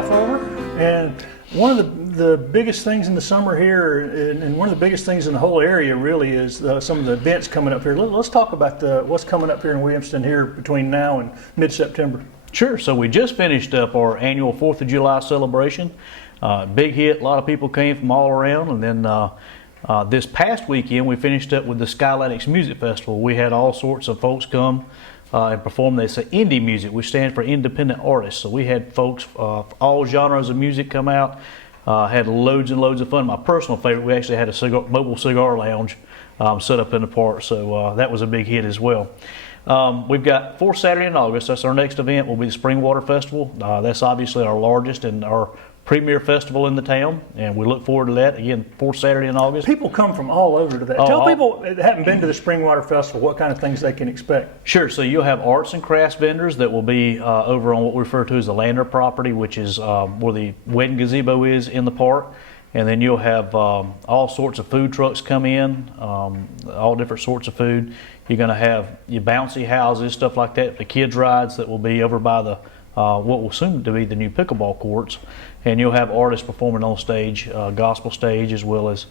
half over, and one of the biggest things in the summer here, and one of the biggest things in the whole area really, is some of the events coming up here. Let's talk about what's coming up here in Williamston here between now and mid-September. Sure. So we just finished up our annual 4th of July celebration. Big hit. A lot of people came from all around, and then this past weekend we finished up with the Skylatics Music Festival. We had all sorts of folks come and perform this indie music, which stands for independent artists. So we had folks all genres of music come out. Had loads and loads of fun. My personal favorite, we actually had a mobile cigar lounge set up in the park, so that was a big hit as well. We've got 4th Saturday in August. That's our next event. Will be the Spring Water Festival. That's obviously our largest and our premier festival in the town, and we look forward to that. Again, 4th Saturday in August. People come from all over to that. Tell people that haven't been to the Spring Water Festival what kind of things they can expect. Sure. So you'll have arts and crafts vendors that will be over on what we refer to as the Lander property, which is where the wedding gazebo is in the park. And then you'll have all sorts of food trucks come in, all different sorts of food. You're going to have your bouncy houses, stuff like that, the kids' rides that will be over by the what will soon to be the new pickleball courts. And you'll have artists performing on stage, gospel stage, as well as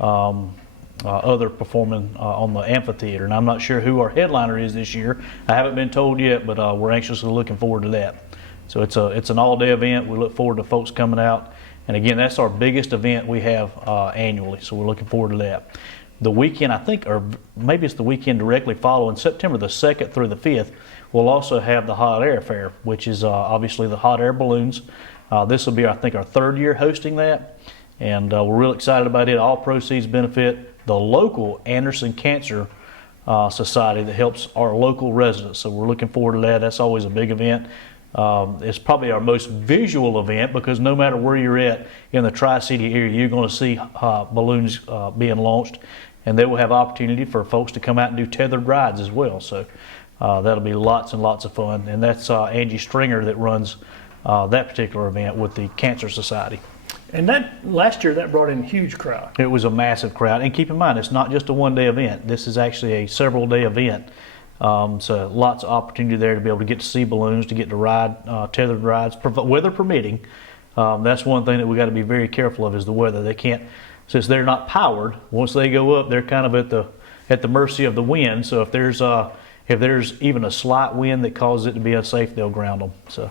other performing on the amphitheater. And I'm not sure who our headliner is this year. I haven't been told yet, but we're anxiously looking forward to that. So it's an all-day event. We look forward to folks coming out. And again, that's our biggest event we have annually, so we're looking forward to that. The weekend, I think, or maybe it's the weekend directly following, September the 2nd through the 5th, we'll also have the Holland Air Fair, which is obviously the hot air balloons. This will be, I think, our 3rd year hosting that, and we're real excited about it. All proceeds benefit the local Anderson Cancer Society that helps our local residents, so we're looking forward to that. That's always a big event. It's probably our most visual event because no matter where you're at in the Tri-City area, you're going to see balloons being launched, and they will have opportunity for folks to come out and do tethered rides as well. So that'll be lots and lots of fun, and that's Angie Stringer that runs that particular event with the Cancer Society. And that last year that brought in a huge crowd. It was a massive crowd, and keep in mind it's not just a one-day event. This is actually a several-day event. So lots of opportunity there to be able to get to see balloons, to get to ride tethered rides, weather permitting. That's one thing that we got to be very careful of is the weather. They can't, since they're not powered. Once they go up, they're kind of at the mercy of the wind. So if there's even a slight wind that causes it to be unsafe, they'll ground them. So.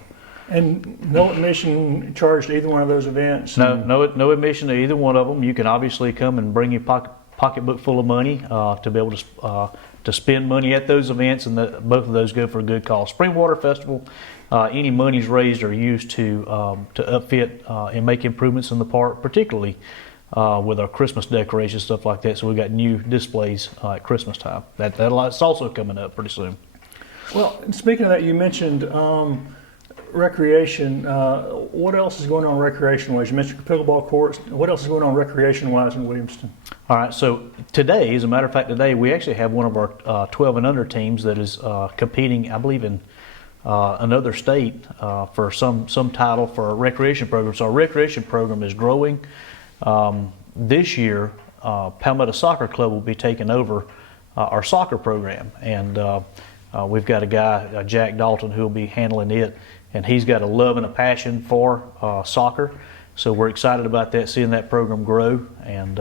And no admission charged to either one of those events? No admission to either one of them. You can obviously come and bring your pocketbook full of money to be able to spend money at those events, and both of those go for a good cause. Spring Water Festival, any monies raised are used to upfit and make improvements in the park, particularly with our Christmas decorations, stuff like that. So we've got new displays at Christmas time. That's also coming up pretty soon. Well, speaking of that, you mentioned recreation. What else is going on recreation-wise? You mentioned pickleball courts. What else is going on recreation-wise in Williamston? All right, so today, as a matter of fact, today we actually have one of our 12 and under teams that is competing, I believe, in another state for some title for our recreation program. So our recreation program is growing. This year, Palmetto Soccer Club will be taking over our soccer program, and we've got a guy, Jack Dalton, who will be handling it, and he's got a love and a passion for soccer. So we're excited about that, seeing that program grow and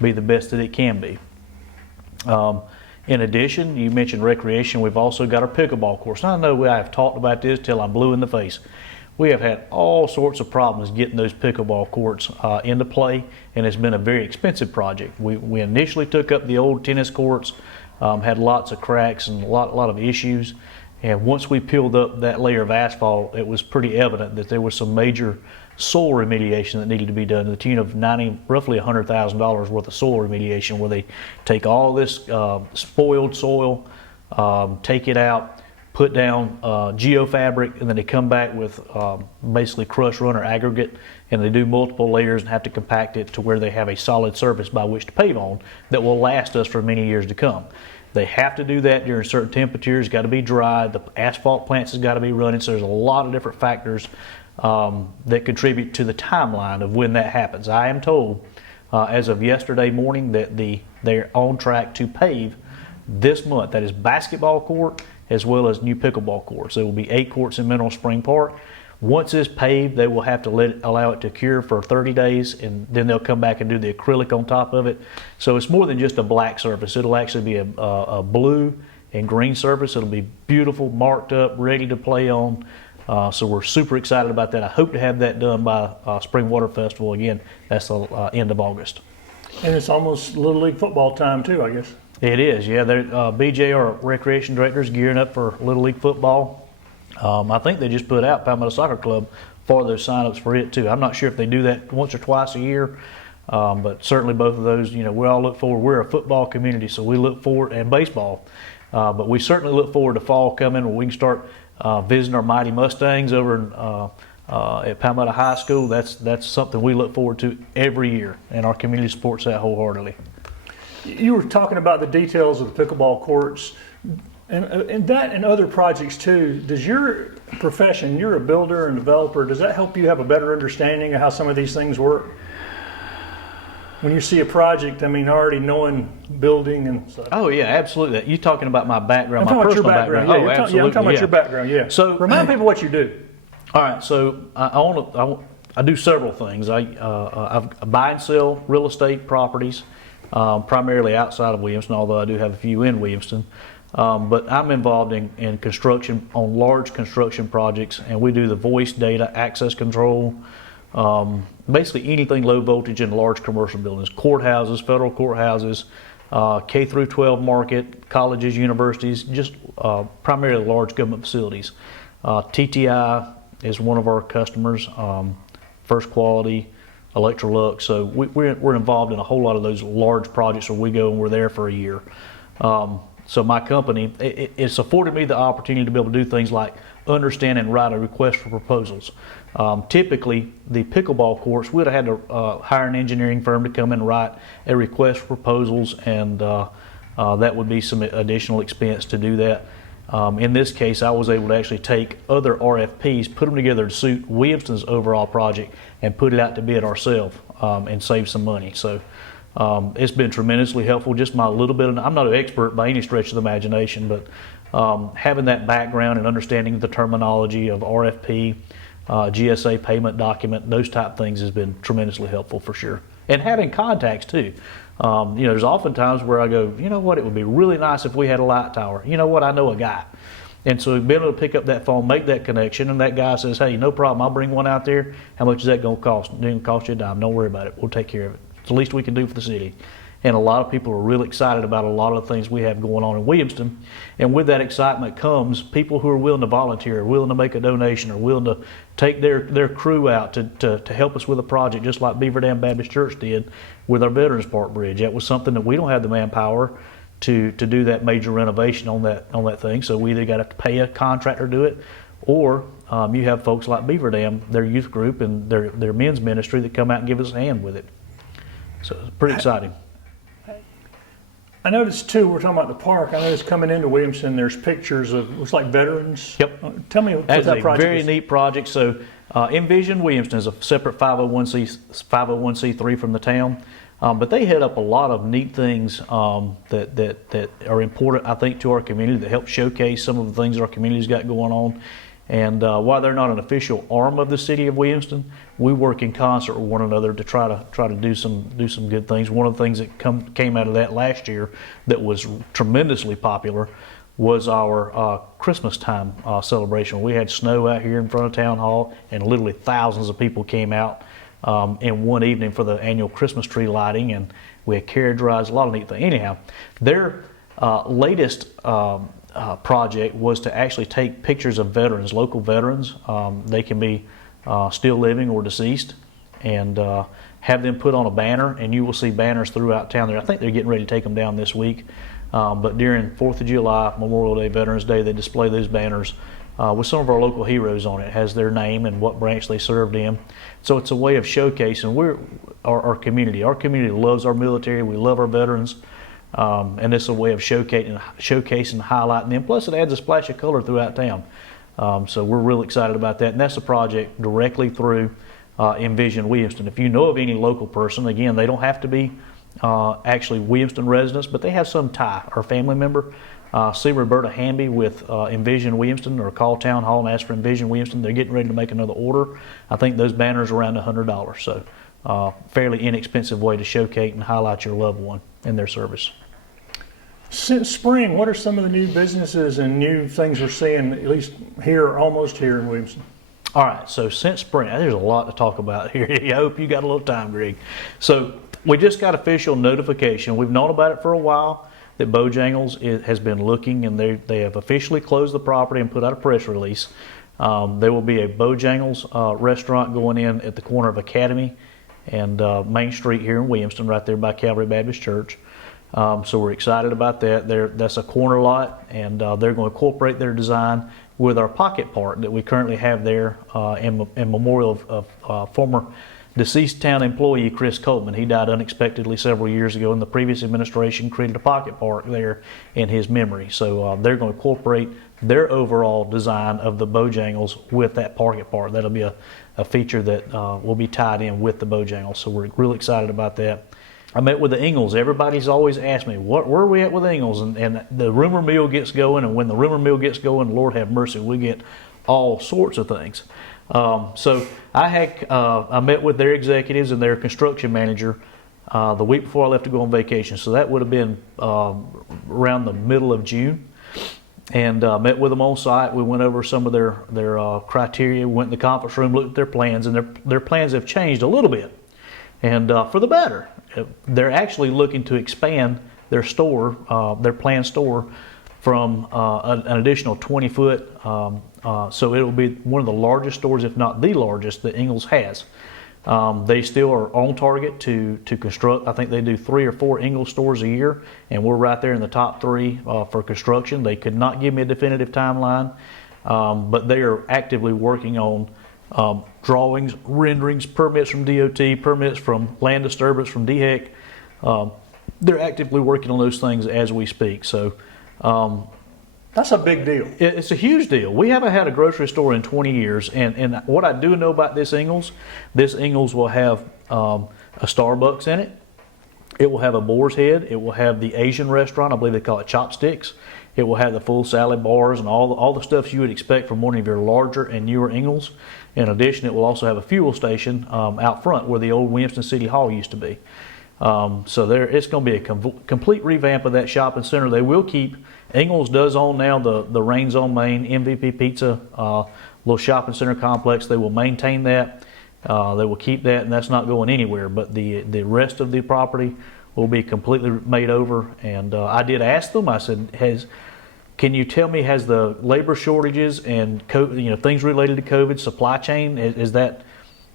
be the best that it can be. In addition, you mentioned recreation. We've also got our pickleball course. Now, I know I have talked about this till I'm blue in the face. We have had all sorts of problems getting those pickleball courts into play, and it's been a very expensive project. We initially took up the old tennis courts, had lots of cracks and a lot of issues. And once we peeled up that layer of asphalt, it was pretty evident that there was some major soil remediation that needed to be done to the tune of roughly $100,000 worth of soil remediation, where they take all this spoiled soil, take it out, put down geofabric, and then they come back with basically crushed runner aggregate, and they do multiple layers and have to compact it to where they have a solid surface by which to pave on that will last us for many years to come. They have to do that during certain temperatures. It's got to be dry. The asphalt plants has got to be running. So there's a lot of different factors that contribute to the timeline of when that happens. I am told as of yesterday morning that they're on track to pave this month. That is basketball court as well as new pickleball courts. There will be 8 courts in Mineral Spring Park. Once it's paved, they will have to allow it to cure for 30 days, and then they'll come back and do the acrylic on top of it. So it's more than just a black surface. It'll actually be a blue and green surface. It'll be beautiful, marked up, ready to play on. So we're super excited about that. I hope to have that done by Spring Water Festival. Again, that's the end of August. And it's almost Little League football time too, I guess. It is, yeah. BJ, our recreation director, is gearing up for Little League football. I think they just put out Palmetto Soccer Club for those signups for it too. I'm not sure if they do that once or twice a year, but certainly both of those, we all look forward. We're a football community, so we look forward, and baseball, but we certainly look forward to fall coming when we can start visiting our Mighty Mustangs over at Palmetto High School. That's something we look forward to every year, and our community supports that wholeheartedly. You were talking about the details of the pickleball courts. And that and other projects too, does your profession, you're a builder and developer, does that help you have a better understanding of how some of these things work? When you see a project, already knowing building and stuff. Oh yeah, absolutely. You're talking about my background, I'm my talking personal about your background. background. Yeah, Absolutely. I'm talking about your background, yeah. So remind people what you do. All right, so I do several things. I buy and sell real estate properties, primarily outside of Williamston, although I do have a few in Williamston. But I'm involved in construction, on large construction projects, and we do the voice data access control, basically anything low voltage in large commercial buildings, courthouses, federal courthouses, K through 12 market, colleges, universities, just primarily large government facilities. TTI is one of our customers, First Quality, Electrolux, so we're involved in a whole lot of those large projects where we go and we're there for a year. So my company, it's afforded me the opportunity to be able to do things like understand and write a request for proposals. Typically, the pickleball courts, we'd have had to hire an engineering firm to come and write a request for proposals, and that would be some additional expense to do that. In this case, I was able to actually take other RFPs, put them together to suit Williamston's overall project, and put it out to bid ourselves and save some money. So. It's been tremendously helpful. Just my little bit of, I'm not an expert by any stretch of the imagination, but having that background and understanding the terminology of RFP, GSA payment document, those type things has been tremendously helpful for sure. And having contacts too. There's often times where I go, you know what, it would be really nice if we had a light tower. You know what, I know a guy. And so being able to pick up that phone, make that connection, and that guy says, hey, no problem, I'll bring one out there. How much is that going to cost? It didn't cost you a dime. Don't worry about it. We'll take care of it. It's the least we can do for the city. And a lot of people are really excited about a lot of the things we have going on in Williamston. And with that excitement comes people who are willing to volunteer, willing to make a donation, or willing to take their crew out to help us with a project, just like Beaver Dam Baptist Church did with our Veterans Park Bridge. That was something that we don't have the manpower to do that major renovation on that thing. So we either got to pay a contractor to do it, or you have folks like Beaver Dam, their youth group and their men's ministry that come out and give us a hand with it. So it's pretty exciting. I noticed too, we're talking about the park. I noticed coming into Williamston, there's pictures of, looks like veterans. Yep. Tell me what that project is. That's a very neat project. So Envision Williamston is a separate 501c3 from the town. But they head up a lot of neat things that are important, I think, to our community, that help showcase some of the things our community's got going on. And while they're not an official arm of the city of Williamston, we work in concert with one another to try to do some good things. One of the things that came out of that last year that was tremendously popular was our Christmas time celebration. We had snow out here in front of Town Hall, and literally thousands of people came out in one evening for the annual Christmas tree lighting, and we had carriage rides, a lot of neat things. Anyhow, their latest project was to actually take pictures of veterans, local veterans. They can be still living or deceased, and have them put on a banner, and you will see banners throughout town there. I think they're getting ready to take them down this week, but during 4th of July, Memorial Day, Veterans Day, they display those banners with some of our local heroes on it. It has their name and what branch they served in. So it's a way of showcasing our community. Our community loves our military. We love our veterans. And it's a way of showcasing, highlighting them. Plus, it adds a splash of color throughout town. So we're real excited about that. And that's a project directly through Envision Williamston. If you know of any local person, again, they don't have to be actually Williamston residents, but they have some tie or family member See Roberta Hamby with Envision Williamston, or call Town Hall and ask for Envision Williamston. They're getting ready to make another order. I think those banners are around $100, so fairly inexpensive way to showcase and highlight your loved one and their service. Since spring, what are some of the new businesses and new things we're seeing, at least here, almost here in Williamston? All right, so since spring, there's a lot to talk about here. I hope you got a little time, Greg. So we just got official notification. We've known about it for a while, that Bojangles has been looking, and they have officially closed the property and put out a press release. There will be a Bojangles restaurant going in at the corner of Academy and Main Street here in Williamston, right there by Calvary Baptist Church. So we're excited about that. That's a corner lot, and they're going to incorporate their design with our pocket park that we currently have there in memorial of former deceased town employee Chris Coleman. He died unexpectedly several years ago, and the previous administration created a pocket park there in his memory. So they're going to incorporate their overall design of the Bojangles with that pocket park. That'll be a feature that will be tied in with the Bojangles. So we're really excited about that. I met with the Ingles. Everybody's always asked me, where are we at with Ingles? And the rumor mill gets going, and when the rumor mill gets going, Lord have mercy, we get all sorts of things. So I met with their executives and their construction manager the week before I left to go on vacation. So that would have been around the middle of June. And met with them on site. We went over some of their criteria. We went in the conference room, looked at their plans, and their plans have changed a little bit, and for the better. They're actually looking to expand their store, their planned store, from an additional 20-foot. So it will be one of the largest stores, if not the largest, that Ingles has. They still are on target to construct. I think they do 3 or 4 Ingles stores a year, and we're right there in the top 3 for construction. They could not give me a definitive timeline, but they are actively working on drawings, renderings, permits from DOT, permits from land disturbance from DHEC. They're actively working on those things as we speak. So that's a big deal. it's a huge deal. We haven't had a grocery store in 20 years, and what I do know about this Ingles will have a Starbucks in it. It will have a Boar's Head. It will have the Asian restaurant. I believe they call it Chopsticks. It will have the full salad bars and all the stuff you would expect from one of your larger and newer Ingles. In addition, it will also have a fuel station out front where the old Williamston City Hall used to be. So it's going to be a complete revamp of that shopping center. They will keep, Ingles does own now the Rains on Main MVP Pizza little shopping center complex. They will maintain that. They will keep that, and that's not going anywhere. But the rest of the property will be completely made over. And I did ask them. I said, can you tell me, has the labor shortages and things related to COVID, supply chain, is that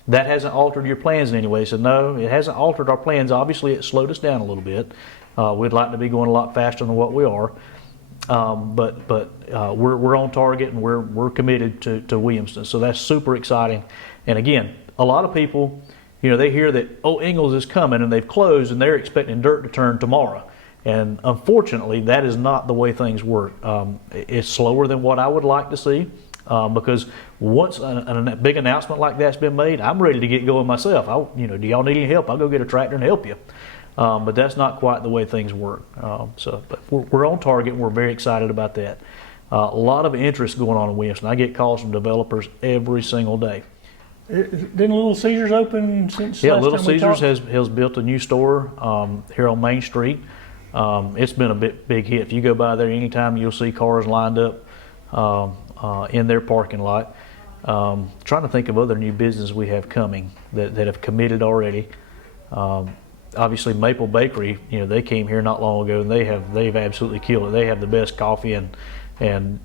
hasn't altered your plans in any way? He said, no, it hasn't altered our plans. Obviously, it slowed us down a little bit. We'd like to be going a lot faster than what we are. But we're on target, and we're committed to Williamston. So that's super exciting. And again, a lot of people, they hear that, Ingles is coming, and they've closed, and they're expecting dirt to turn tomorrow. And unfortunately, that is not the way things work. It's slower than what I would like to see, because once a big announcement like that's been made, I'm ready to get going myself. Do y'all need any help? I'll go get a tractor and help you. But that's not quite the way things work. But we're on target, and we're very excited about that. A lot of interest going on in Williamston. I get calls from developers every single day. Didn't Little Caesars open since Yeah, last Little time we Caesars talked? has built a new store here on Main Street. It's been a big hit. If you go by there anytime, you'll see cars lined up in their parking lot. Trying to think of other new businesses we have coming that have committed already. Obviously, Maple Bakery, they came here not long ago, and they've absolutely killed it. They have the best coffee and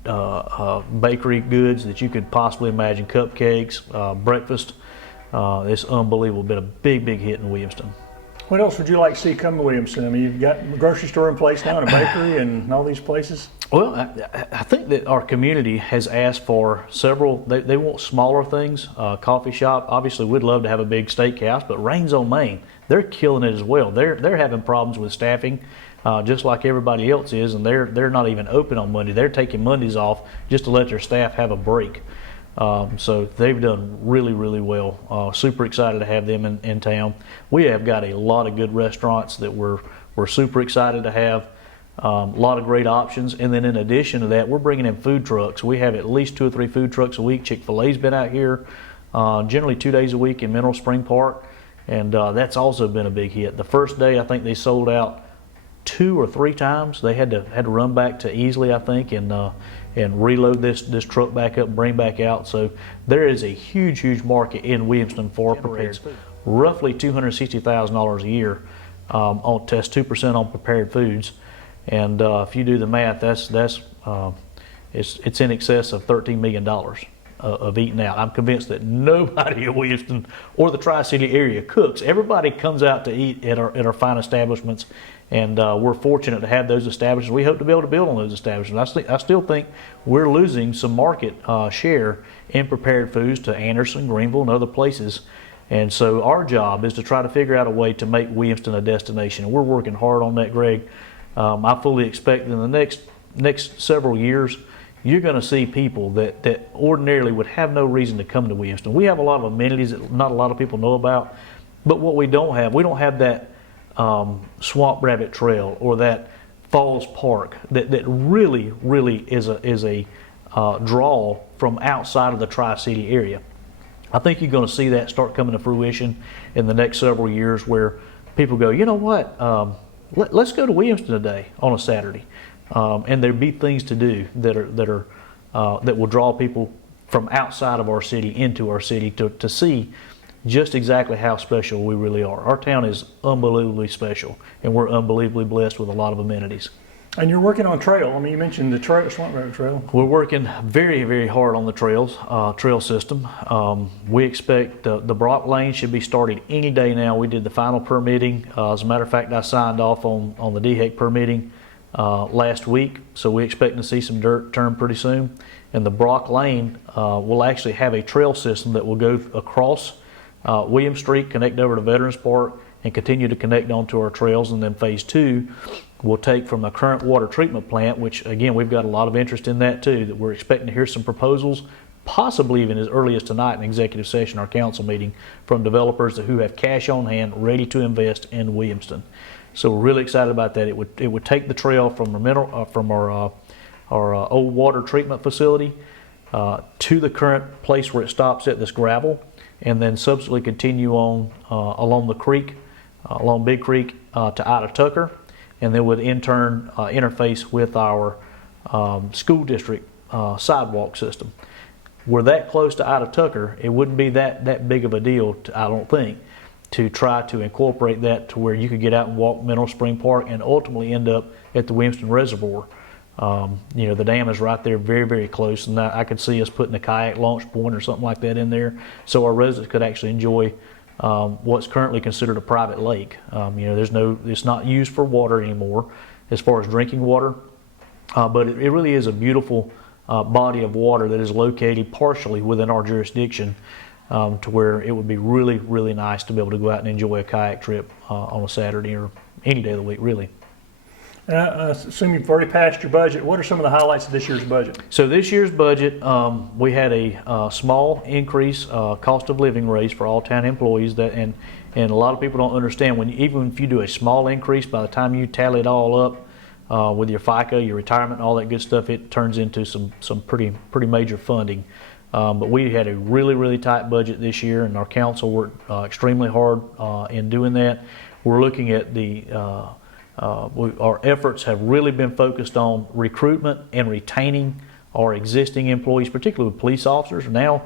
bakery goods that you could possibly imagine. Cupcakes, breakfast. It's unbelievable. Been a big hit in Williamston. What else would you like to see come to Williamston? I mean, you've got a grocery store in place now, and a bakery, and all these places. Well, I think that our community has asked for several. They want smaller things. Coffee shop. Obviously, we'd love to have a big steakhouse, but Rains on Main, they're killing it as well. They're having problems with staffing, just like everybody else is, and they're not even open on Monday. They're taking Mondays off just to let their staff have a break. So they've done really well. Super excited to have them in town. We have got a lot of good restaurants that we're super excited to have. A lot of great options. And then in addition to that, we're bringing in food trucks. We have at least 2 or 3 food trucks a week. Chick-fil-A's been out here generally 2 days a week in Mineral Spring Park. And that's also been a big hit. The first day, I think they sold out 2 or 3 times. They had to run back to Easley, I think, and reload this truck back up and bring back out. So there is a huge market in Williamston for prepared food. Roughly $260,000 a year on test 2% on prepared foods. And if you do the math, it's in excess of $13 million of eating out. I'm convinced that nobody in Williamston or the Tri-City area cooks. Everybody comes out to eat at our fine establishments, and we're fortunate to have those establishments. We hope to be able to build on those establishments. I still think we're losing some market share in prepared foods to Anderson, Greenville, and other places. And so our job is to try to figure out a way to make Williamston a destination. And we're working hard on that, Greg. I fully expect in the next several years, you're going to see people that ordinarily would have no reason to come to Williamston. We have a lot of amenities that not a lot of people know about, but what we don't have that Swamp Rabbit Trail or that Falls Park that really is a draw from outside of the Tri-City area. I think you're going to see that start coming to fruition in the next several years, where people go, you know what, let's go to Williamston today on a Saturday. And there'll be things to do that will draw people from outside of our city into our city to see just exactly how special we really are. Our town is unbelievably special, and we're unbelievably blessed with a lot of amenities. And you're working on trail. I mean, you mentioned the Swamp Rabbit Trail. We're working very hard on the trail system. We expect the Brock Lane should be started any day now. We did the final permitting. As a matter of fact, I signed off on the DHEC permitting last week, so we're expecting to see some dirt turned pretty soon. And the Brock Lane will actually have a trail system that will go across William Street, connect over to Veterans Park, and continue to connect onto our trails. And then phase 2 will take from the current water treatment plant, which again, we've got a lot of interest in that too, that we're expecting to hear some proposals, possibly even as early as tonight in executive session, our council meeting, from developers who have cash on hand ready to invest in Williamston. So we're really excited about that. It would take the trail from our old water treatment facility to the current place where it stops at, this gravel, and then subsequently continue on along the creek, along Big Creek to Ida Tucker, and then would in turn interface with our school district sidewalk system. We're that close to Ida Tucker, it wouldn't be that big of a deal, I don't think, to try to incorporate that to where you could get out and walk Mineral Spring Park and ultimately end up at the Williamston Reservoir. The dam is right there, very close, and I could see us putting a kayak launch point or something like that in there, so our residents could actually enjoy what's currently considered a private lake. It's not used for water anymore as far as drinking water, but it really is a beautiful body of water that is located partially within our jurisdiction, to where it would be really nice to be able to go out and enjoy a kayak trip on a Saturday or any day of the week, really. And I assume you've already passed your budget. What are some of the highlights of this year's budget? So this year's budget, we had a small increase, cost of living raise for all town employees. And a lot of people don't understand, even if you do a small increase, by the time you tally it all up with your FICA, your retirement, and all that good stuff, it turns into some pretty major funding. But we had a really tight budget this year, and our council worked extremely hard in doing that. We're looking at our efforts have really been focused on recruitment and retaining our existing employees, particularly with police officers. Now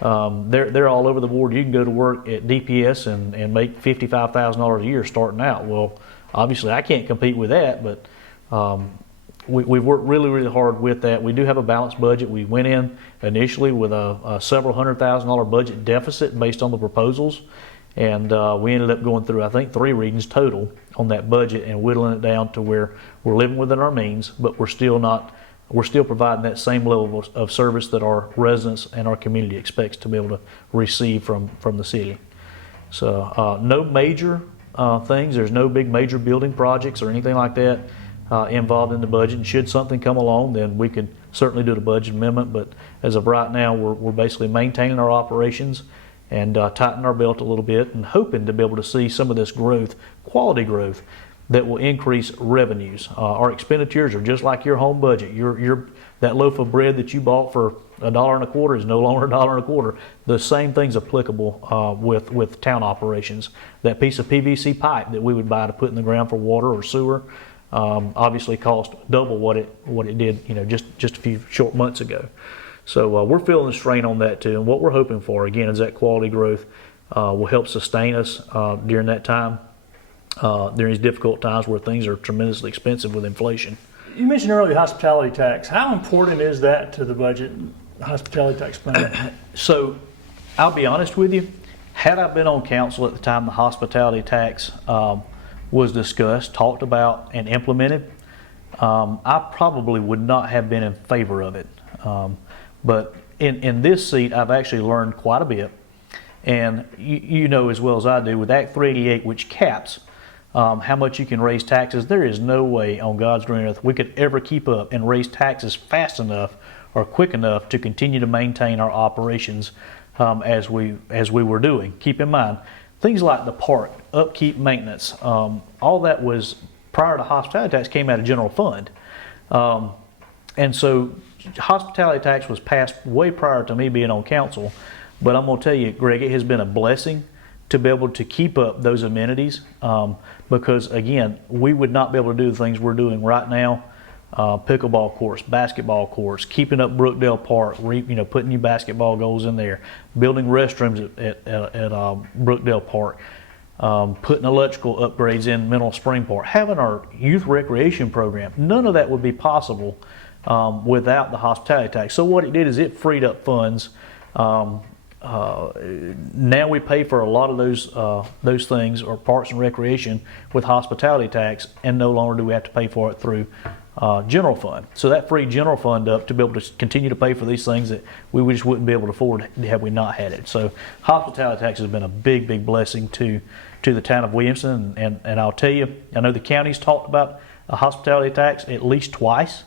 they're all over the board. You can go to work at DPS and make $55,000 a year starting out. Well, obviously I can't compete with that, but we've worked really hard with that. We do have a balanced budget. We went in initially with a several $100,000 budget deficit based on the proposals, and we ended up going through, I think, 3 readings total on that budget and whittling it down to where we're living within our means, but we're still providing that same level of service that our residents and our community expects to be able to receive from the city. So no major things. There's no big major building projects or anything like that involved in the budget. And should something come along, then we could certainly do the budget amendment. But as of right now, we're basically maintaining our operations and tightening our belt a little bit and hoping to be able to see some of this growth, quality growth. that will increase revenues. Our expenditures are just like your home budget. That loaf of bread that you bought for $1.25 is no longer $1.25. The same thing's applicable with town operations. That piece of PVC pipe that we would buy to put in the ground for water or sewer obviously cost double what it did, just a few short months ago. So we're feeling the strain on that too. And what we're hoping for again is that quality growth will help sustain us during that time, during these difficult times where things are tremendously expensive with inflation. You mentioned earlier hospitality tax. How important is that to the budget, hospitality tax spending? So I'll be honest with you, had I been on council at the time the hospitality tax was discussed, talked about, and implemented, I probably would not have been in favor of it. But in this seat, I've actually learned quite a bit. And you know as well as I do, with Act 388, which caps how much you can raise taxes, there is no way on God's green earth we could ever keep up and raise taxes fast enough or quick enough to continue to maintain our operations as we were doing. Keep in mind, things like the park, upkeep, maintenance, all that was prior to hospitality tax came out of general fund. And so hospitality tax was passed way prior to me being on council. But I'm going to tell you, Greg, it has been a blessing to be able to keep up those amenities because, again, we would not be able to do the things we're doing right now. Pickleball courts, basketball courts, keeping up Brookdale Park, putting new basketball goals in there, building restrooms at Brookdale Park, putting electrical upgrades in Mineral Spring Park, having our youth recreation program. None of that would be possible without the hospitality tax. So what it did is it freed up funds. Now we pay for a lot of those things, or parks and recreation, with hospitality tax, and no longer do we have to pay for it through general fund. So that freed general fund up to be able to continue to pay for these things that we just wouldn't be able to afford had we not had it. So hospitality tax has been a big, big blessing to the town of Williamston, and I'll tell you, I know the county's talked about a hospitality tax at least twice.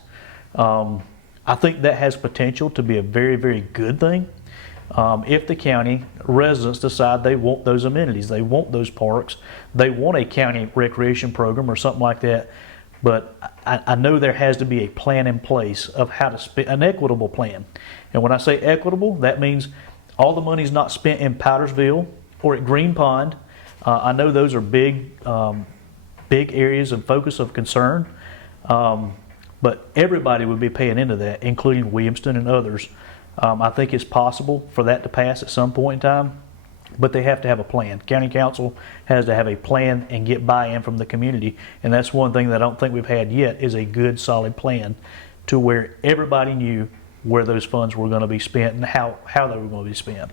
I think that has potential to be a very, very good thing. If the county residents decide they want those amenities, they want those parks, they want a county recreation program or something like that. But I know there has to be a plan in place of how to spend, an equitable plan. And when I say equitable, that means all the money's not spent in Powdersville or at Green Pond. I know those are big areas of focus of concern. But everybody would be paying into that, including Williamston and others. I think it's possible for that to pass at some point in time, but they have to have a plan. County Council has to have a plan and get buy-in from the community, and that's one thing that I don't think we've had yet is a good, solid plan to where everybody knew where those funds were going to be spent and how they were going to be spent.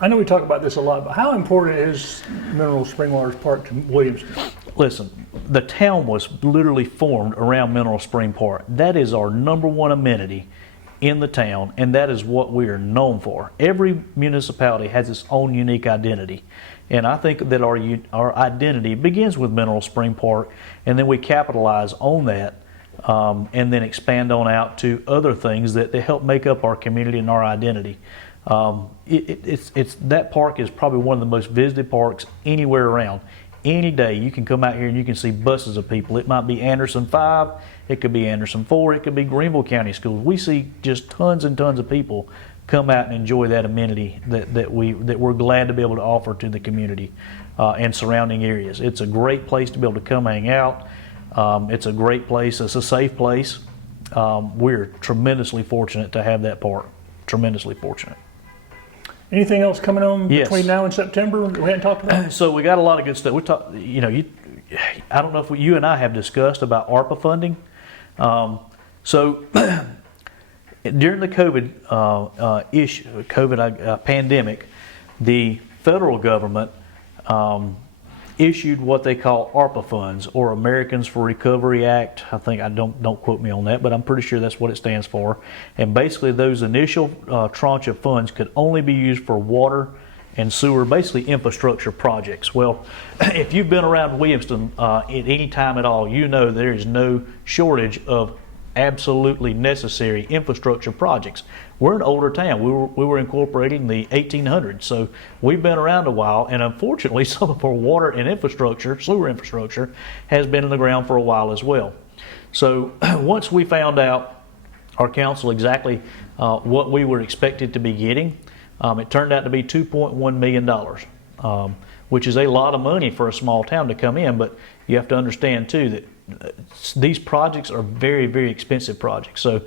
I know we talk about this a lot, but how important is Mineral Spring Waters Park to Williamston? Listen, the town was literally formed around Mineral Spring Park. That is our number one amenity in the town, and that is what we are known for. Every municipality has its own unique identity, and I think that our identity begins with Mineral Spring Park, and then we capitalize on that, and then expand on out to other things that help make up our community and our identity. That park is probably one of the most visited parks anywhere around. Any day you can come out here and you can see buses of people. It might be Anderson 5, it could be Anderson 4, it could be Greenville County Schools. We see just tons and tons of people come out and enjoy that amenity that we're glad to be able to offer to the community and surrounding areas. It's a great place to be able to come hang out. It's a great place. It's a safe place. We're tremendously fortunate to have that park. Tremendously fortunate. Anything else coming on Yes. between now and September we hadn't talked about? So we got a lot of good stuff. We talked, I don't know if you and I have discussed about Arpa funding. So during the COVID pandemic, the federal government issued what they call Arpa Funds, or Americans for Recovery Act. I think, don't quote me on that, but I'm pretty sure that's what it stands for. And basically those initial tranche of funds could only be used for water and sewer, basically infrastructure projects. Well, if you've been around Williamston at any time at all, you know there is no shortage of absolutely necessary infrastructure projects. We're an older town. We were incorporated in the 1800s, so we've been around a while, and unfortunately some of our water and infrastructure, sewer infrastructure, has been in the ground for a while as well. So once we found out, our council, exactly what we were expected to be getting, it turned out to be $2.1 million, which is a lot of money for a small town to come in, but you have to understand too that these projects are very, very expensive projects. So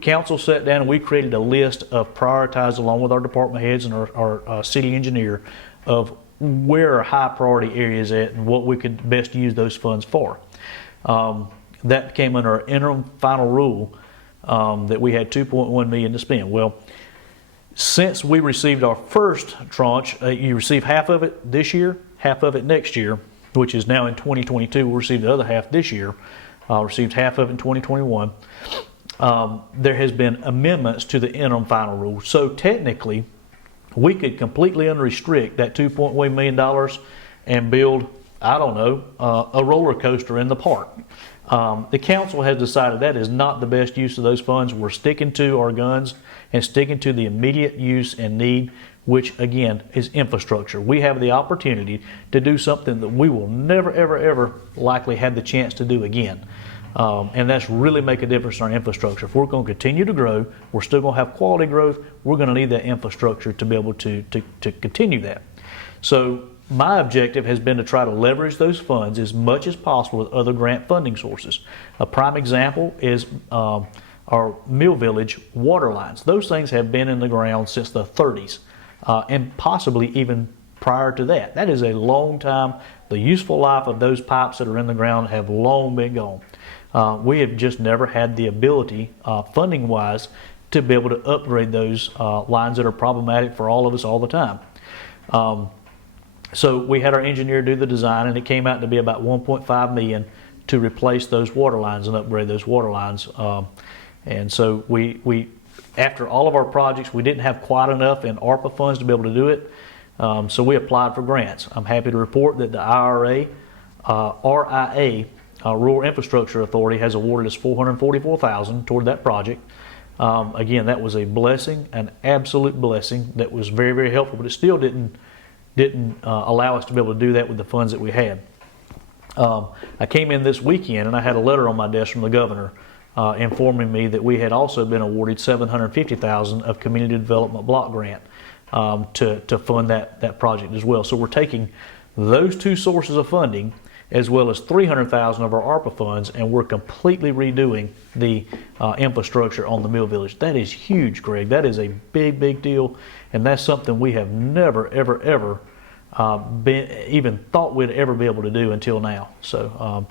council sat down and we created a list of prioritized along with our department heads and our city engineer of where are high priority areas at and what we could best use those funds for. That came under our interim final rule that we had $2.1 million to spend. Well, since we received our first tranche, you receive half of it this year, half of it next year, which is now in 2022. We'll receive the other half this year. Received half of it in 2021. There has been amendments to the interim final rule. So technically, we could completely unrestrict that $2.1 million and build, I don't know, a roller coaster in the park. The council has decided that is not the best use of those funds. We're sticking to our guns and sticking to the immediate use and need, which again is infrastructure. We have the opportunity to do something that we will never, ever, ever likely have the chance to do again. And that's really make a difference in our infrastructure. If we're going to continue to grow, we're still going to have quality growth, we're going to need that infrastructure to be able to continue that. So my objective has been to try to leverage those funds as much as possible with other grant funding sources. A prime example is our Mill Village water lines. Those things have been in the ground since the 30s and possibly even prior to that. That is a long time. The useful life of those pipes that are in the ground have long been gone. We have just never had the ability, funding wise, to be able to upgrade those lines that are problematic for all of us all the time. So we had our engineer do the design, and it came out to be about $1.5 million to replace those water lines and upgrade those water lines. And so we after all of our projects, we didn't have quite enough in Arpa funds to be able to do it. So we applied for grants. I'm happy to report that the RIA, Rural Infrastructure Authority, has awarded us $444,000 toward that project. Again, that was a blessing, an absolute blessing that was very, very helpful, but it still didn't allow us to be able to do that with the funds that we had. I came in this weekend and I had a letter on my desk from the governor informing me that we had also been awarded $750,000 of community development block grant to fund that project as well. So we're taking those two sources of funding as well as $300,000 of our ARPA funds, and we're completely redoing the infrastructure on the Mill Village. That is huge, Greg. That is a big, big deal, and that's something we have never, ever, ever even thought we'd ever be able to do until now. So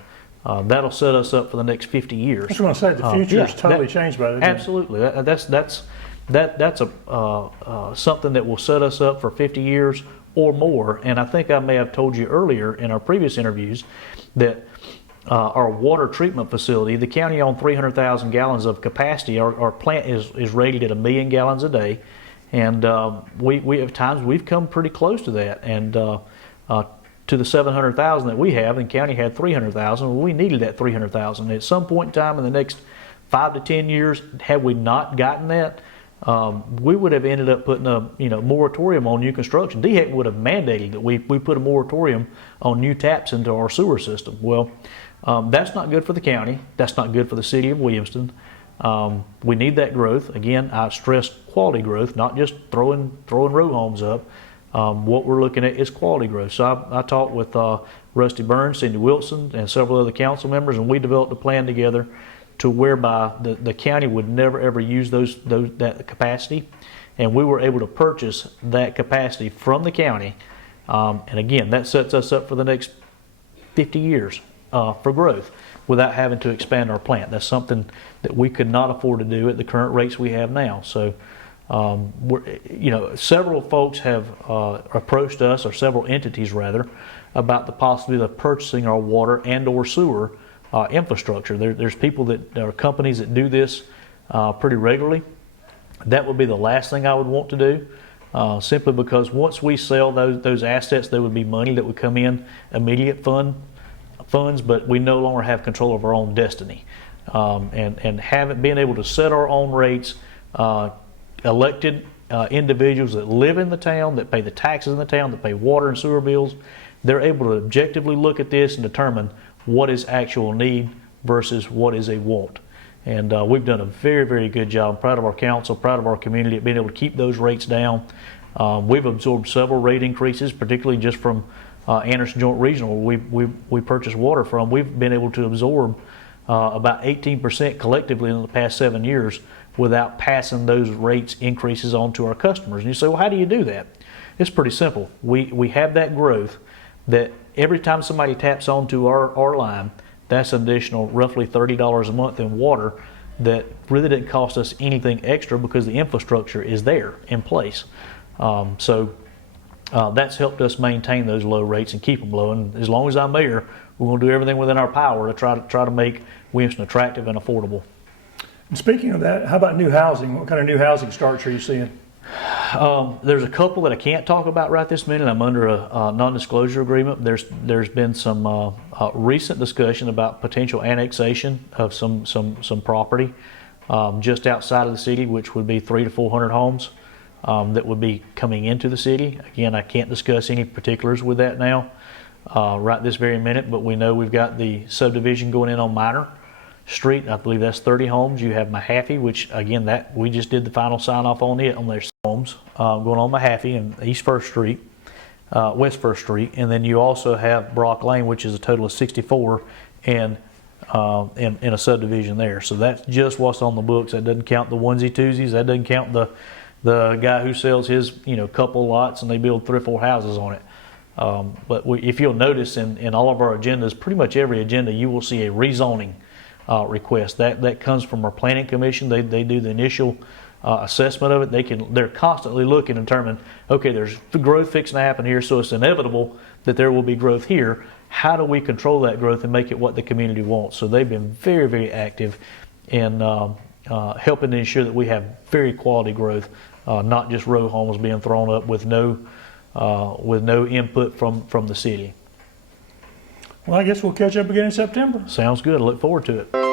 that'll set us up for the next 50 years. I was going to say the future is totally changed by that. Absolutely. That's something that will set us up for 50 years or more. And I think I may have told you earlier in our previous interviews that our water treatment facility, the county on 300,000 gallons of capacity. Our plant is rated at 1 million gallons a day, and we at times we've come pretty close to that. And to the 700,000 that we have, and the county had 300,000. Well, we needed that 300,000 at some point in time in the next 5 to 10 years. Had we not gotten that, we would have ended up putting a moratorium on new construction. DHEC would have mandated that we put a moratorium on new taps into our sewer system. Well, that's not good for the county. That's not good for the city of Williamston. We need that growth. Again, I stress quality growth, not just throwing row homes up. What we're looking at is quality growth. So I talked with Rusty Burns, Cindy Wilson, and several other council members, and we developed a plan together to whereby the county would never ever use that capacity, and we were able to purchase that capacity from the county. And again, that sets us up for the next 50 years for growth without having to expand our plant. That's something that we could not afford to do at the current rates we have now. So several folks have approached us, or several entities rather, about the possibility of purchasing our water and or sewer infrastructure. There's people there are companies that do this pretty regularly. That would be the last thing I would want to do, simply because once we sell those assets, there would be money that would come in, immediate funds, but we no longer have control of our own destiny. and having been able to set our own rates, elected individuals that live in the town, that pay the taxes in the town, that pay water and sewer bills, they're able to objectively look at this and determine what is actual need versus what is a want. And we've done a very, very good job. I'm proud of our council, proud of our community at being able to keep those rates down. We've absorbed several rate increases, particularly just from Anderson Joint Regional. We purchase water from. We've been able to absorb about 18% collectively in the past 7 years without passing those rates increases on to our customers. And you say, well, how do you do that? It's pretty simple. We have that growth that every time somebody taps onto our line, that's an additional roughly $30 a month in water that really didn't cost us anything extra because the infrastructure is there in place. So that's helped us maintain those low rates and keep them low. And as long as I'm mayor, we're going to do everything within our power to try to make Williamston attractive and affordable. And speaking of that, how about new housing? What kind of new housing starts are you seeing? There's a couple that I can't talk about right this minute. I'm under a non-disclosure agreement. There's been some recent discussion about potential annexation of some property just outside of the city, which would be 300 to 400 homes that would be coming into the city. Again, I can't discuss any particulars with that now right this very minute, but we know we've got the subdivision going in on Minor Street. I believe that's 30 homes. You have Mahaffey, which again, that we just did the final sign off on it. On their homes going on Mahaffey and East First Street, West First Street, and then you also have Brock Lane, which is a total of 64, and in a subdivision there. So that's just what's on the books. That doesn't count the onesie twosies. That doesn't count the guy who sells his couple lots and they build 3 or 4 houses on it. But if you'll notice in all of our agendas, pretty much every agenda, you will see a rezoning request. That comes from our planning commission. They do the initial assessment of it. They're constantly looking and determine, okay, there's growth fixing to happen here, so it's inevitable that there will be growth here. How do we control that growth and make it what the community wants? So they've been very, very active in helping to ensure that we have very quality growth, not just row homes being thrown up with no input from the city. Well, I guess we'll catch up again in September. Sounds good. I look forward to it.